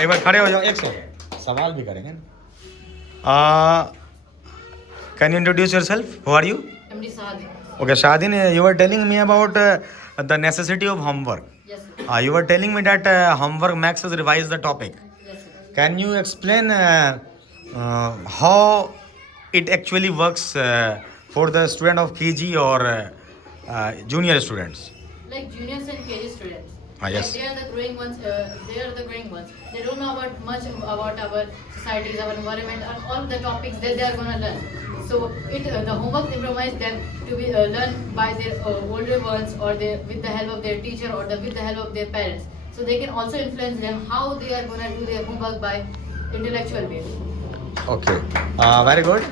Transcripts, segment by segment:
एक बार खड़े हो जाओ, एक सेकंड सवाल भी करेंगे ना. Can you introduce yourself? Who are you? MD Sahadi. Okay, Shadin, you were telling me about the necessity of homework. Yes, sir. You were telling me that homework makes us revise the topic. Yes, sir. Can you explain how it actually works for the student of KG or junior students? Like juniors and KG students. Yes. Like they are the growing ones. They are the growing ones. They don't know about much about our societies, our environment, and all the topics that they are gonna learn. So the homework improvises them to be learned by their older ones or with the help of their teacher or with the help of their parents. So they can also influence them how they are gonna do their homework by intellectual way. Okay, very good.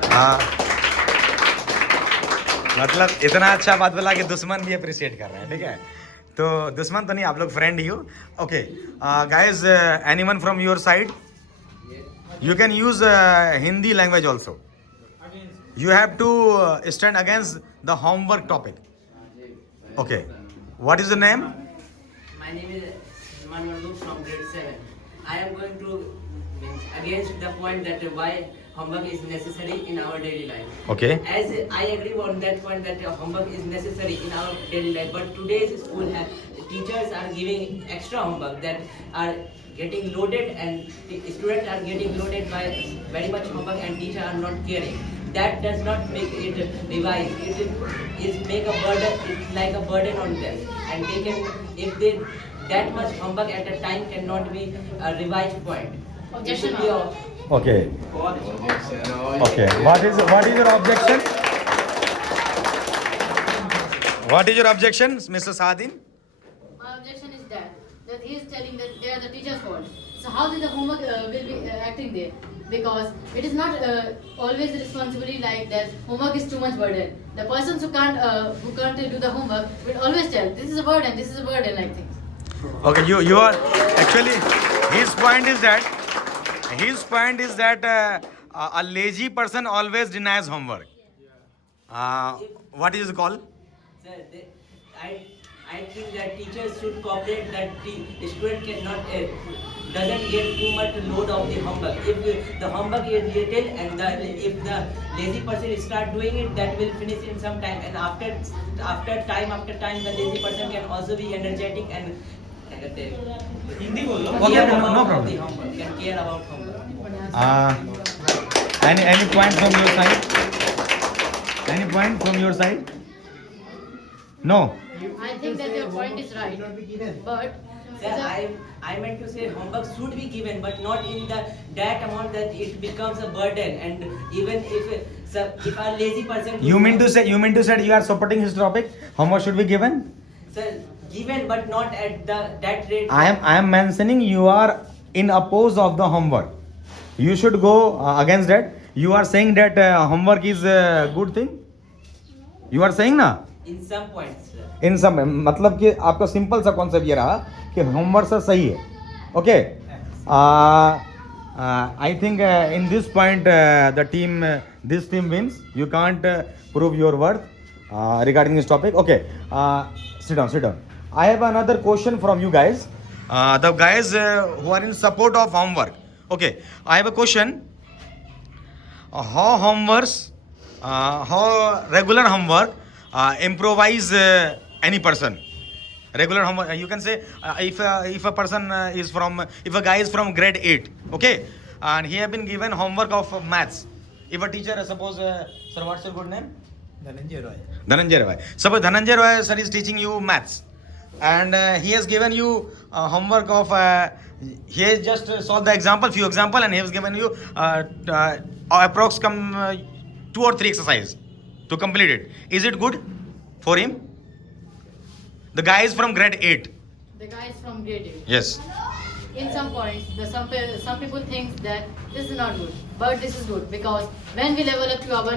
मतलब इतना अच्छा बात बोला कि दुश्मन भी appreciate कर रहे हैं. ठीक है, तो दुश्मन तो नहीं, आप लोग फ्रेंड ही हो. Okay guys, anyone from your side? You can use Hindi language also. You have to stand against the homework topic. Okay. What is the name? My name is Manmandu from grade 7. I am going to against the point that why homework is necessary in our daily life. Okay. As I agree on that point that homework is necessary in our daily life, but today's school teachers are giving extra homework that are getting loaded and students are getting loaded by very much homework and teachers are not caring. That does not make it revise. It is make a burden. It's like a burden on them, and they can, if they that much homework at a time cannot be a revised point. It should be a Okay. Okay. What is your objection? What is your objection, Mr. Sadin? My objection is that he is telling that they are the teacher's fault. So how did the homework will be acting there? Because it is not always the responsibility like that. Homework is too much burden. The persons who can't do the homework will always tell this is a burden, this is a burden, like things. Okay, you are actually, his point is that a lazy person always denies homework. What is it called? Sir, I think that teachers should cooperate that the student cannot doesn't get too much load of the homework. If the homework is little and if the lazy person start doing it, that will finish in some time. And after time, the lazy person can also be energetic and Okay, no problem. the homework, can care about homework. Any point from your side? Any point from your side? No. I think that your point is right, but Sir, I meant to say homework should be given, but not in that amount that it becomes a burden. And even if a lazy person You mean to say you are supporting his topic? Homework should be given? sir, given but not at that rate. I am mentioning you are in oppose of the homework. You should go against that. You are saying that homework is a good thing. You are saying ना? In some points, sir. इन सब मतलब कि आपका simple सा concept ये रहा कि homework से सही है. Okay, I think in this point the team this team wins. You can't prove your worth regarding this topic. Okay, sit down. I have another question from you guys. The guys who are in support of homework. Okay, I have a question. How regular homework improvise any person? Regular homework, you can say if a person if a guy is from grade 8, okay, and he have been given homework of maths. If a teacher, suppose sir, what's your good name? Dhananjay Roy. Suppose Dhananjay Roy sir is teaching you maths, and he has given you homework of he has just solved the few example, and he has given you approx 2 or 3 exercise to complete it. Is it good for him? The guy is from grade 8. the guy is from grade 8. Yes. In some points, some people think that this is not good, but this is good because when we level up to our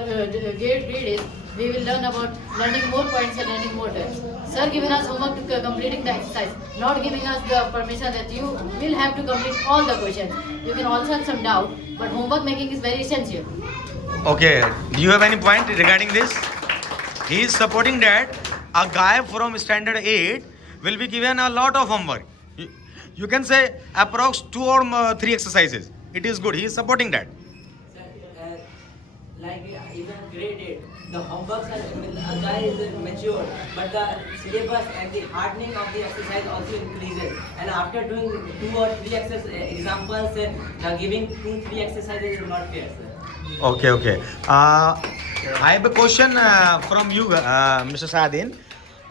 grade is, we will learn about learning more points and learning more terms. Sir giving us homework to completing the exercise, not giving us the permission that you will have to complete all the questions. You can also have some doubt, but homework making is very essential. Okay. Do you have any point regarding this? He is supporting that a guy from standard 8 will be given a lot of homework. You can say approx 2 or 3 exercises. It is good. He is supporting that. Sir, like even graded, the homeworks are, a guy is mature, but the syllabus and the hardening of the exercise also increases. And after doing 2 or 3 examples, giving 2-3 exercises is not fair, sir. Okay. I have a question from you, Mr. Saadin.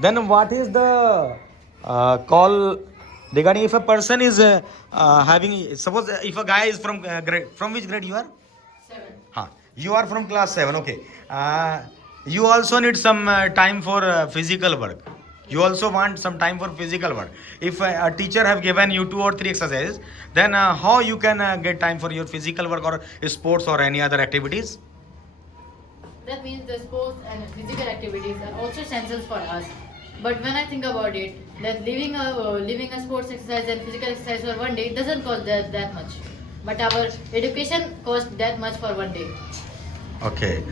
Then what is the call regarding if a person is having, suppose if a guy is from grade, from which grade you are? 7. Huh. You are from class 7, okay. You also need some time for physical work. You also want some time for physical work. If a teacher have given you 2 or 3 exercises, then how you can get time for your physical work or sports or any other activities? That means the sports and physical activities are also essentials for us. But when I think about it, that leaving a sports exercise and physical exercise for one day doesn't cost that much. But our education costs that much for one day. Okay.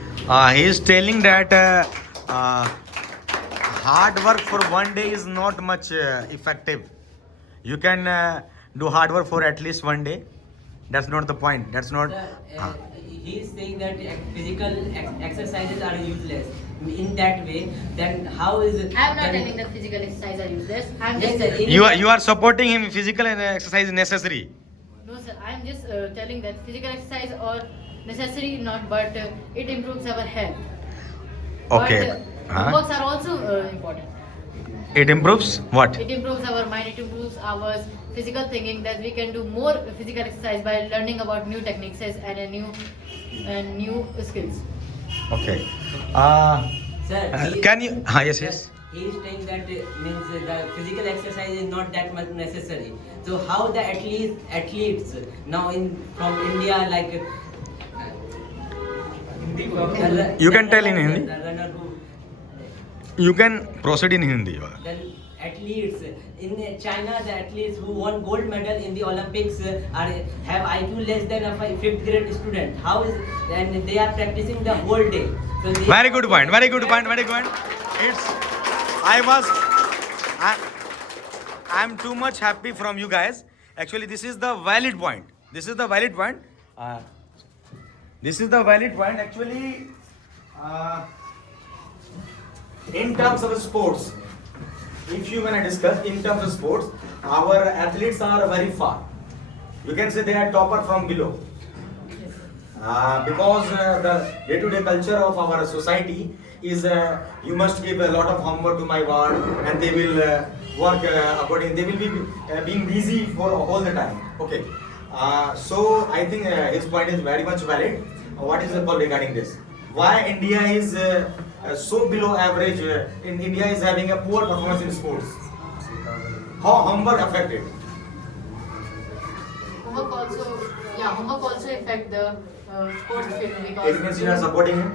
He is telling that hard work for one day is not much effective. You can do hard work for at least one day. That's not the point. That's not. Sir, he is saying that physical exercises are useless. In that way, then how is it? I am not then- telling that physical exercise are useless. I am Yes, just sir, telling. You are supporting him. Physical exercise is necessary. No, sir. I am just telling that physical exercise or necessary not, but it improves our health. Okay. But Huh? homeworks are also important. It improves what? It improves our mind. It improves our physical thinking. That we can do more physical exercise by learning about new techniques and new skills. Okay. Sir, he is- Can you? Yes. He is saying that means the physical exercise is not that much necessary. So how the athletes now from India like You can tell in Hindi. The runner who You can proceed in Hindi. then athletes in China, the athletes who won gold medal in the Olympics have IQ less than a 5th grade student. How is and they are practicing the whole day. So they Very good point. Very good point. Very good. I'm too much happy from you guys. Actually, this is the valid point. This is the valid point. Actually, in terms of sports, if you wanna discuss in terms of sports, our athletes are very far. You can say they are topper from below. Because the day-to-day culture of our society is you must give a lot of homework to my ward and they will work according, they will be being busy for all the time. Okay. So I think his point is very much valid. What is the call regarding this? Why India is so below average? In India is having a poor performance in sports. How homework affected? Homework also affect the sports field because It means you are supporting him.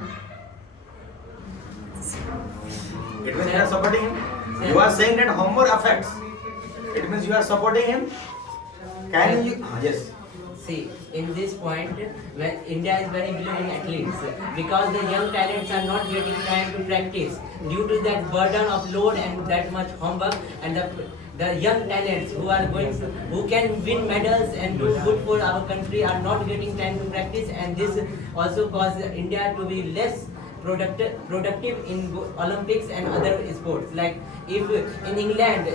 It means you are supporting him. You are saying that homework affects. It means you are supporting him. Can you? Yes. See, in this point, when India is very below in athletes because the young talents are not getting time to practice due to that burden of load and that much homework, and the young talents who can win medals and do good for our country are not getting time to practice, and this also causes India to be less productive in Olympics and other sports. Like if in England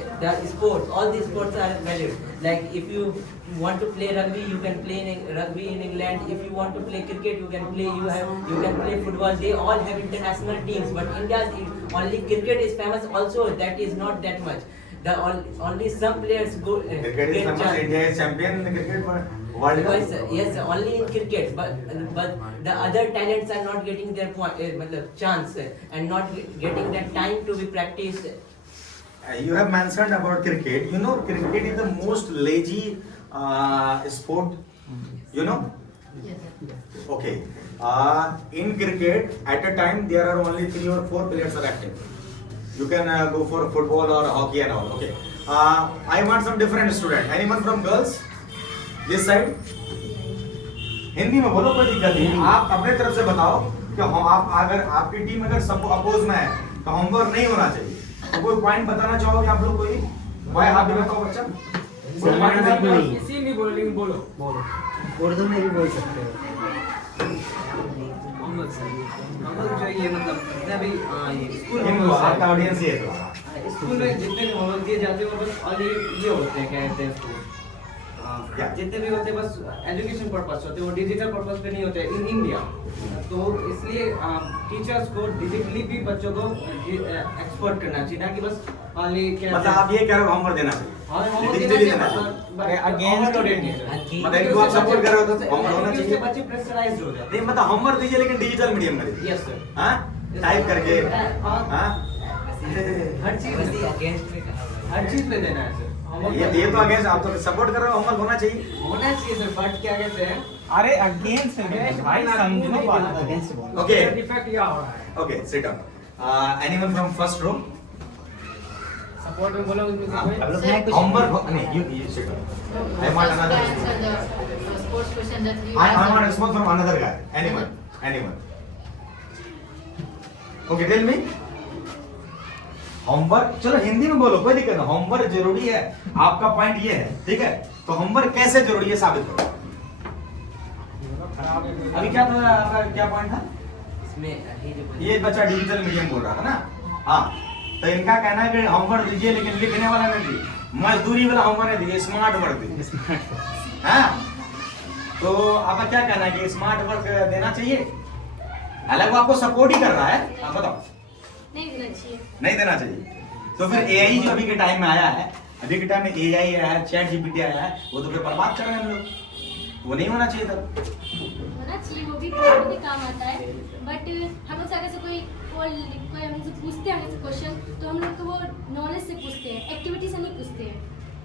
all the sports are valued. Like if you want to play rugby, you can play rugby in England. If you want to play cricket, you can play football. They all have international teams, but India's only cricket is famous. Also, that is not that much. Only some players go. Cricket is get famous. chance. India is champion in cricket world. Yes, only in cricket, but the other talents are not getting their chance and not getting that time to be practiced. You have mentioned about cricket. You know, cricket is the most lazy sport. You know? Yes, sir. Okay. In cricket, at a time there are only 3 or 4 players are active. You can go for football or hockey and all. Okay. I want some different student. Anyone from girls? This side? Hindi में बोलो, कोई दिक्कत नहीं। आप अपने तरफ से बताओ कि आप अगर आपकी टीम अगर सब अपोज में है तो होमवर्क नहीं होना चाहिए। तो कोई पॉइंट बताना चाहोगे आप लोग कोई? भाई आप भी बताओ बच्चा। इसी नहीं बोलो, लेकिन बोलो। उर्दू में भी बोल सकते हो। मोहम्मद जो ये मतलब जितना भी ये स्कूल आपका ऑडियंस ये है स्कूल में जितने भी होमवर्क दिए जाते हैं वो बस और ये होते हैं, क्या कहते हैं इसको, जितने भी होते हैं बस एजुकेशन पर्पस होते हैं, वो डिजिटल पर्पस पे नहीं होते इन इंडिया। तो इसलिए टीचर्स को डिजिटली भी बच्चों को एक्सपर्ट करना चाहिए, ना कि बस only क्या मतलब आप ये कह रहे हो होमवर्क देना चाहिए, हाँ होमवर्क डिजिटली देना देना चाहिए, against overloaded it नहीं। मतलब इनको आप सपोर्ट कर रहे हो तो होमवर्क होना उससे चाहिए। बच्चे प्रेशराइज्ड हो जाते नहीं मतलब होमवर्क दीजिए लेकिन डिजिटल मीडियम में दीजिए। हैं। यस सर, हाँ टाइप करके हाँ हर चीज अगेंस्ट में कहा हुआ है। हर चीज पे देना है सर। ये तो अगेंस्ट आप तो सपोर्ट कर रहे हो, होमवर्क होना चाहिए। होना चाहिए सर, बट क्या कहते हैं अरे अगेंस्ट भाई, समझो बात। अगेंस्ट बोल। ओके डिफेक्ट क्या हो रहा है? Okay sit down. Anyone from first row? Support में बोलो उसमें से कोई? अब लोग हैं कुछ होमवर्क नहीं, you sit down. I want First another. answer the sports question that you I asked. want response from another guy. Anyone. Okay, tell me. Homework चलो हिंदी में बोलो, कोई दिक्कत नहीं। होमवर्क जरूरी है, आपका पॉइंट ये है, ठीक है? तो होमवर्क कैसे जरूरी है साबित करो। अभी क्या था आपका, क्या पॉइंट था? इसमें ये बच्चा डिजिटल मीडियम बोल रहा था ना। हाँ तो इनका कहना है कि होमवर्क दीजिए लेकिन लिखने वाला नहीं दीजिए, मजदूरी वाला होमवर्क दीजिए, स्मार्ट वर्क दीजिए। हाँ तो आपका क्या कहना है कि स्मार्ट वर्क देना चाहिए? हालांकि वो आपको सपोर्ट ही कर रहा है, आप बताओ। नहीं देना चाहिए। नहीं देना चाहिए तो फिर एआई जो अभी के टाइम में आया है, अभी के टाइम में एआई आया है, चैट जीपीटी आया है, वो तो फिर बर्बाद कर रहे हैं हम लोग। वो नहीं होना चाहिए तब। होना चाहिए, वो भी भी काम आता है, बट हम लोग से अगर से कोई हमसे पूछते हैं क्वेश्चन, तो हम लोग को वो नॉलेज से पूछते हैं, एक्टिविटी से नहीं पूछते हैं।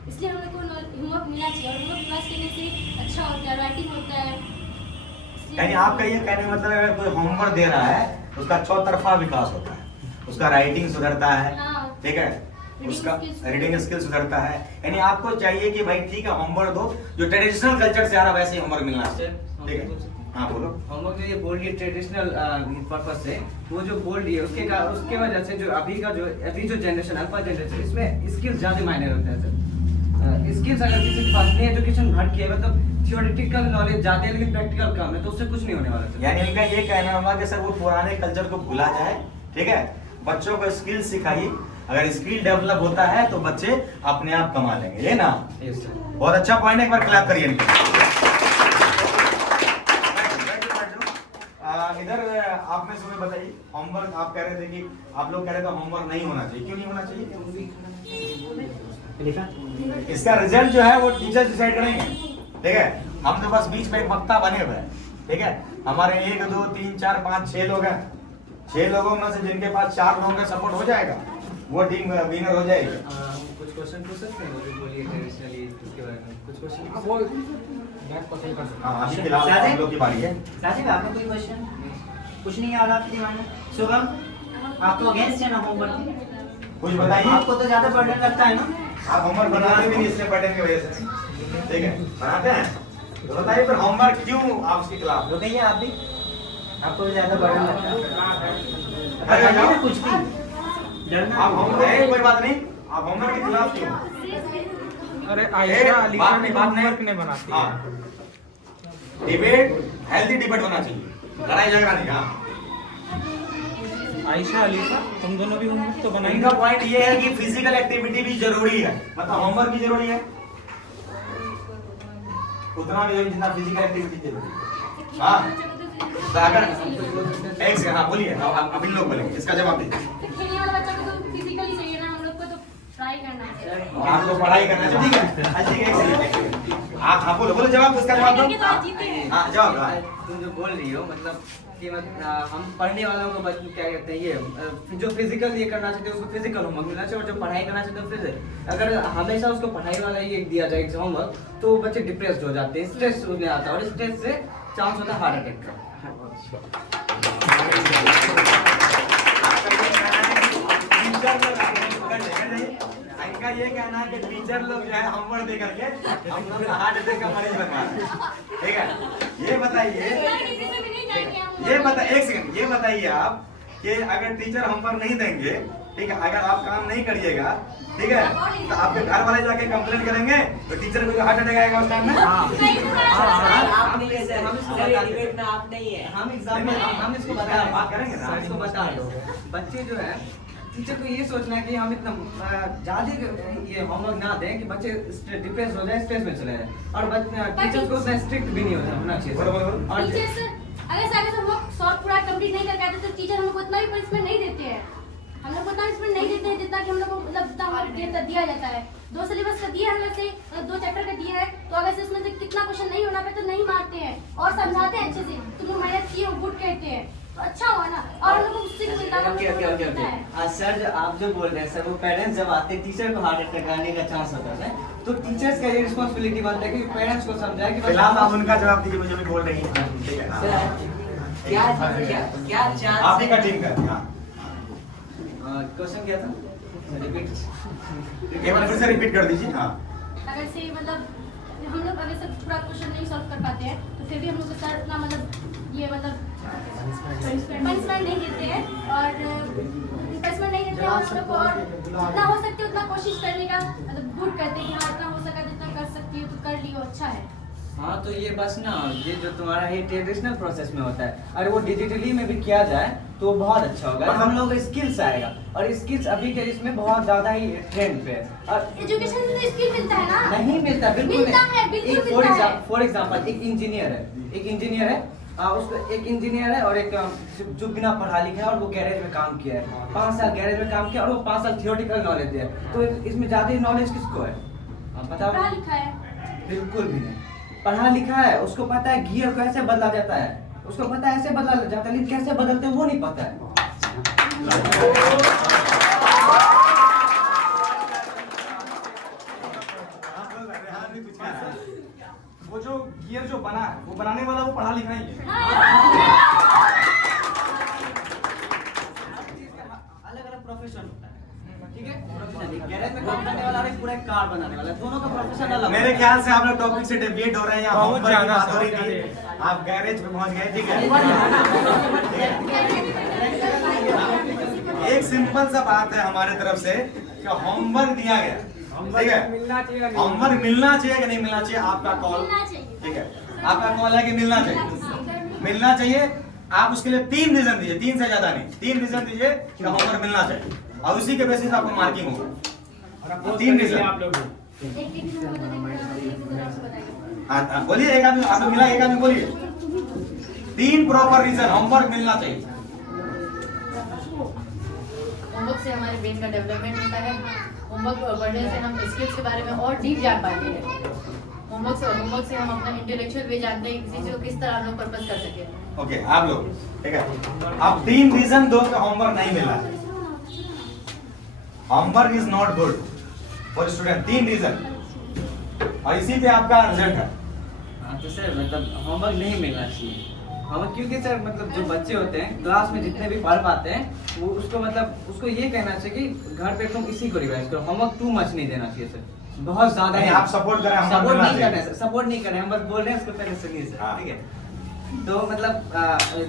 इसलिए हम लोग को होमवर्क मिलना चाहिए, और होमवर्क क्लास करने से अच्छा होता है, राइटिंग होता है। इसलिए यानी आपका ये कहने का मतलब अगर कोई होमवर्क दे रहा है उसका चौतरफा विकास होता है, उसका राइटिंग सुधरता है, हाँ। ठीक है, उसका रीडिंग स्किल सुधरता है। यानी आपको चाहिए कि भाई ठीक है होमवर्क दो, जो ट्रेडिशनल कल्चर से आ रहा है वैसे ही होमवर्क मिलना चाहिए, ठीक है? हाँ बोलो। होमवर्क जो ये बोल्ड ये ट्रेडिशनल पर्पस है, वो जो बोल्ड है उसके वजह से जो अभी जो जनरेशन अल्फा जनरेशन, इसमें स्किल्स ज्यादा मायने रखते हैं सर। स्किल्स अगर किसी के पास नहीं, एजुकेशन घट के मतलब थियोरेटिकल नॉलेज जाते हैं लेकिन प्रैक्टिकल कम है, तो उससे कुछ नहीं होने वाला सर। यानी इनका ये कहना होगा कि सर वो पुराने कल्चर को भूला जाए, ठीक है? बच्चों को स्किल सिखाइए, अगर स्किल डेवलप होता है तो बच्चे अपने आप कमा लेंगे, ये ना? Yes sir. बहुत अच्छा पॉइंट है, एक बार क्लैप करिए इनको। इधर आप में सुबह बताइए, होमवर्क आप कह रहे थे कि आप लोग कह रहे थे होमवर्क नहीं होना चाहिए, क्यों नहीं होना चाहिए? इसका रिजल्ट जो है वो टीचर डिसाइड करेंगे, ठीक है? हम तो बस बीच में एक वक्ता बने हुए हैं, ठीक है? हमारे 1 2 3 4 5 6 लोग हैं, 6 लोगों में से जिनके पास 4 लोगों का सपोर्ट हो जाएगा वो टीम विनर हो जाएगी। कुछ क्वेश्चन पूछ सकते हैं, वो जो बोलिए ट्रेडिशनली इसके बारे में कुछ क्वेश्चन। हाँ, वो बैक पसंद कर सकते हैं। हाँ अभी फिलहाल हम लोग की बारी है। साजिद आपका कोई क्वेश्चन? कुछ नहीं आ रहा आपके दिमाग में? शुभम आप तो अगेंस्ट है ना होमवर्क? कुछ बताइए। आपको तो ज्यादा बर्डन लगता है ना? आप होमवर्क बनाते भी नहीं इसलिए पढ़ने की वजह से, ठीक है? बनाते हैं तो बताइए फिर होमवर्क क्यों आप उसके खिलाफ? बताइए आप भी, आपको ज्यादा बर्डन लगता है? अरे बताइए जाओ। ना कुछ भी, डरना आप होमवर्क कोई बात नहीं, आप होमवर्क के खिलाफ क्यों? अरे ए, आयशा अली बात नहीं, बात होमवर्क नहीं बनाती। हाँ डिबेट, हेल्दी डिबेट होना चाहिए, लड़ाई झगड़ा नहीं। हाँ आयशा अली का तुम दोनों भी होमवर्क तो बनाएंगे। इनका पॉइंट ये है कि फिजिकल एक्टिविटी भी जरूरी है, मतलब होमवर्क भी जरूरी है, उतना भी जितना फिजिकल एक्टिविटी जरूरी है। हाँ तो अगर एक सेकंड, हाँ बोलिए, अब इन लोग बोलेंगे, इसका जवाब दीजिए। तो खेलने वाला बच्चा को तो फिजिकली चाहिए ना, हम लोग को तो ट्राई करना है। और आपको पढ़ाई करना चाहिए, ठीक है? अच्छा ठीक है, एक सेकंड। हाँ बोलो बोलो जवाब, उसका जवाब करके दो। तो आज जीते हैं। हाँ जवाब हाँ। तुम जो बोल रही हो मतलब कि हम पढ़ने वालों को बच्चों क्या कहते हैं ये जो फिजिकल ये करना चाहते हैं उसको फिजिकल होमवर्क मिलना चाहिए, और जो पढ़ाई करना चाहते हैं फिजिकल। अगर हमेशा उसको पढ़ाई वाला ही एक दिया जाए होमवर्क, तो बच्चे डिप्रेस्ड हो जाते हैं, स्ट्रेस उन्हें आता है, और स्ट्रेस से चांस होता है हार्ट अटैक का। इनका ये कहना है कि टीचर लोग जो है होमवर्क दे करके हम लोग हार्ट अटैक का मरीज बना रहे हैं, ठीक है? ये बताइए, एक सेकंड, ये बताइए आप कि अगर टीचर होमवर्क नहीं देंगे ठीक है, अगर आप काम नहीं करिएगा, ठीक है, तो आपके घर वाले जाके कंप्लेंट करेंगे तो टीचर को हार्ट अटैक आएगा उस टाइम में। आप नहीं है सर, सर ये डिबेट में आप नहीं है। हम एग्जाम्पल हम इसको बता रहे बात करेंगे ना, हैं, इसको बता रहे हो। बच्चे जो है टीचर को ये सोचना है कि हम इतना ज्यादा ये होमवर्क ना दें कि बच्चे डिप्रेस हो जाए, स्ट्रेस में चले जाए, और टीचर्स को उतना स्ट्रिक्ट भी नहीं होना चाहिए बोलो, बोलो, सर। बोलो। और टीचर्स अगर हम लोग सॉल्व पूरा कंप्लीट नहीं कर पाते तो टीचर हमको उतना भी पनिशमेंट नहीं देते हैं। हम लोग को उतना पनिशमेंट नहीं देते हैं जितना कि हम लोग को मतलब जितना हमारे दिया जाता है। 2 सिलेबस का दिया है, वैसे 2 चैप्टर का दिया है, तो अगर से उसमें से कितना क्वेश्चन नहीं होना पे तो नहीं मारते हैं और समझाते हैं अच्छे से, तुम लोग मेहनत किए हो, गुड कहते हैं, तो अच्छा हुआ ना। और हम लोग को उससे भी मिलता है। सर आप जो बोल रहे हैं सर, वो पेरेंट्स जब आते हैं टीचर को हार्ट अटैक आने का चांस होता है, तो टीचर्स का ये रिस्पांसिबिलिटी बनता है कि पेरेंट्स को समझाए कि फिलहाल आप उनका जवाब दीजिए, मुझे भी बोल रही है, ठीक है। क्या चांस आप ही का टीम का, हाँ। क्वेश्चन क्या था? रिपीट एक बार फिर से रिपीट कर दीजिए। हाँ, अगर से मतलब हम लोग अगर से पूरा क्वेश्चन नहीं सॉल्व कर पाते हैं तो फिर भी हम लोग को सर इतना मतलब ये मतलब पनिशमेंट नहीं देते हैं और पनिशमेंट नहीं देते हैं और हम लोग को और जितना हो सकते उतना कोशिश करने का मतलब गुड करते हैं कि हाँ इतना हो सका जितना कर सकती हो तो कर लियो, अच्छा है। हाँ, तो ये बस ना ये जो तुम्हारा ये ट्रेडिशनल प्रोसेस में होता है, अगर वो डिजिटली में भी किया जाए तो बहुत अच्छा होगा। हम लोग स्किल्स आएगा, और स्किल्स अभी के इसमें बहुत ज्यादा ही ट्रेंड पे है। और एजुकेशन में स्किल मिलता है ना? नहीं मिलता, बिल्कुल मिलता है, बिल्कुल मिलता है। फॉर एग्जांपल एक इंजीनियर है, उसको एक इंजीनियर है और एक जो बिना पढ़ा लिखा है और वो गैरेज में काम किया है, 5 साल गैरेज में काम किया और वो 5 साल थियोरेटिकल नॉलेज है, तो इसमें ज्यादा नॉलेज किसको है? बताओ। पढ़ा लिखा है? बिल्कुल भी नहीं। पढ़ा लिखा है, उसको पता है गियर कैसे बदला जाता है, उसको पता है ऐसे बदला जाता है, लेकिन कैसे बदलते हैं वो नहीं पता है। वो जो गियर जो बना है वो बनाने वाला वो पढ़ा लिखा ही है। अलग अलग प्रोफेशन होता है, ठीक है? प्रोफेशन गैरेज में काम करने वाला और एक पूरा कार बनाने वाला, दोनों का प्रोफेशन अलग। मेरे ख्याल से आप लोग टॉपिक से डेविएट हो रहे हैं, यहाँ बहुत होमवर्क की ज्यादा, बात हो रही बहुत थी, आप गैरेज पे पहुंच गए, ठीक है। एक सिंपल सा बात है हमारे तरफ से कि होमवर्क दिया गया, ठीक है, मिलना चाहिए। होमवर्क मिलना चाहिए कि नहीं मिलना चाहिए, आपका कॉल, मिलना चाहिए। ठीक है, आपका कॉल है कि मिलना चाहिए, मिलना चाहिए। आप उसके लिए 3 रीजन दीजिए, 3 से ज्यादा नहीं, 3 रीजन दीजिए कि होमवर्क मिलना चाहिए, और उसी के बेसिस आपको मार्किंग होगा। 3 रीजन आप लोग हाँ, बोलिए, एक आदमी आपको मिला, एक आदमी बोलिए 3 प्रॉपर रीजन होमवर्क मिलना चाहिए। होमवर्क से हमारे ब्रेन का डेवलपमेंट होता है, होमवर्क पढ़ने से हम स्किल्स के बारे में और डीप जान पाते हैं, होमवर्क से हम अपना इंटेलेक्चुअल वे जानते हैं, किसी चीज को किस तरह हम लोग पर्पस कर सके। ओके, आप लोग, ठीक है, आप 3 रीजन दो कि होमवर्क नहीं मिला। Homework is not good for student, 3 reason, और इसी पे आपका रिजल्ट है। हाँ, तो सर मतलब होमवर्क नहीं मिलना चाहिए हमें, क्योंकि सर मतलब जो बच्चे होते हैं क्लास में जितने भी पढ़ पाते हैं वो उसको मतलब उसको ये कहना चाहिए कि घर पे तुम इसी को रिवाइज करो, होमवर्क टू मच नहीं देना चाहिए सर, बहुत ज्यादा नहीं, आप सपोर्ट करें, homework सपोर्ट मिलना नहीं कर चाहिए। रहे हैं, सपोर्ट नहीं कर रहे हैं, हम बस बोल रहे हैं उसको पहले सुनिए सर, हाँ। ठीक है? तो मतलब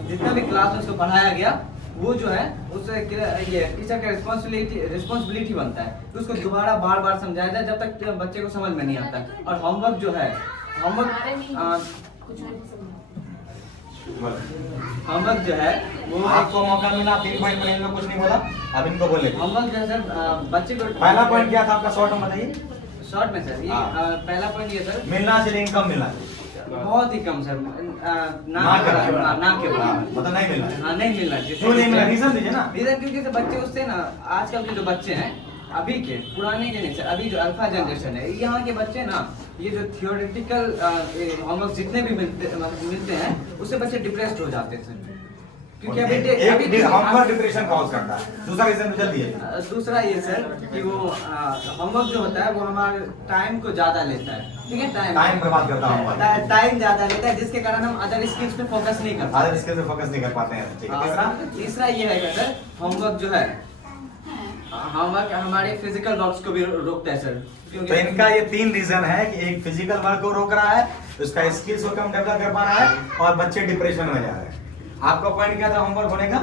जितना भी क्लास में उसको पढ़ाया गया वो जो है उससे ये टीचर का रिस्पॉन्सिबिलिटी बनता है कि उसको दोबारा बार बार समझाया जाए जब तक बच्चे को समझ में नहीं आता। और होमवर्क जो है होमवर्क जो है वो आपको मौका मिला, 3 पॉइंट में इन्होंने कुछ नहीं बोला, अब इनको बोले। होमवर्क जो है सर बच्चे को पहला पॉइंट क्या था आपका, शॉर्ट में बताइए। शॉर्ट में सर ये हाँ। पहला पॉइंट ये सर मिलना चाहिए, इनकम मिलना चाहिए, बहुत ही कम सर, ना के बराबर, हाँ, मतलब नहीं मिलना चाहिए। हाँ नहीं मिलना चाहिए। क्यों नहीं मिला, रीजन दीजिए ना। रीजन क्योंकि सर बच्चे उससे ना आजकल के जो बच्चे हैं अभी के, पुराने के नहीं सर, अभी जो अल्फा जनरेशन है यहाँ के बच्चे ना ये जो थियोरेटिकल होमवर्क जितने भी मिलते हैं उससे बच्चे डिप्रेस्ड हो जाते हैं क्योंकि अभी होमवर्क डिप्रेशन कॉज करता है। दूसरा रीजन जल्दी है। दूसरा ये सर कि वो होमवर्क जो होता है वो हमारे टाइम को ज्यादा लेता है, ठीक है? टाइम बर्बाद करता है होमवर्क, टाइम ज्यादा लेता है जिसके कारण हम अदर स्किल्स पे फोकस नहीं कर अदर स्किल पे फोकस नहीं कर पाते हैं, ठीक है। तीसरा, तीसरा ये है सर होमवर्क जो है होमवर्क हमारे फिजिकल वर्क्स को भी रोकता है सर, तो इनका ये 3 रीजन है कि एक फिजिकल वर्क को रोक रहा है, उसका स्किल्स को कम डेवलप कर पा रहा है, और बच्चे डिप्रेशन में जा रहे हैं। आपका पॉइंट क्या था होमवर्क होने का?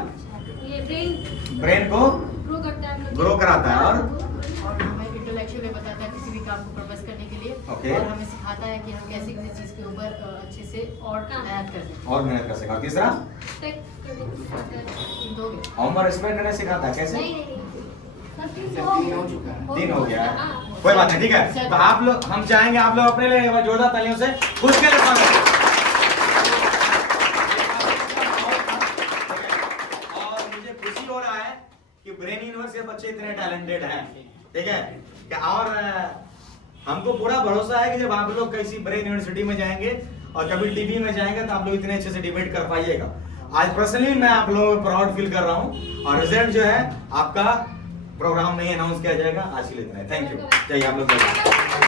ये ब्रेन ब्रेन को ग्रो करता होता है हम लोग ग्रो कराता है और हमें इंटेलेक्चुअल वे बताता है किसी भी काम को प्रमोट करने के लिए Okay. और हमें सिखाता है कि हम कैसे किसी चीज के ऊपर अच्छे से और मेहनत कर सकते और मेहनत कर सके। और तीसरा रिस्पेक्ट करने को सिखाता है। हैं। इन दो में। होमवर्क रिस्पेक्ट करना सिखाता है, कैसे? नहीं हो चुका है। 3 हो गया है, हाँ। कोई बात नहीं, ठीक है। तो आप लोग, हम चाहेंगे आप लोग अपने लिए एक बार जोरदार तालियों से खुश के लिए स्वागत करें। और मुझे खुशी हो रहा है कि ब्रेन यूनिवर्स के बच्चे इतने टैलेंटेड हैं, ठीक है क्या? और हमको पूरा भरोसा है कि जब आप लोग किसी ब्रेन यूनिवर्सिटी में जाएंगे और कभी टीवी में जाएंगे तो आप लोग इतने अच्छे से डिबेट कर पाइएगा। आज पर्सनली मैं आप लोगों को प्राउड फील कर रहा हूँ और रिजल्ट जो है आपका प्रोग्राम में अनाउंस किया जाएगा। आज के लिए इतना है, थैंक यू। चाहिए आप लोग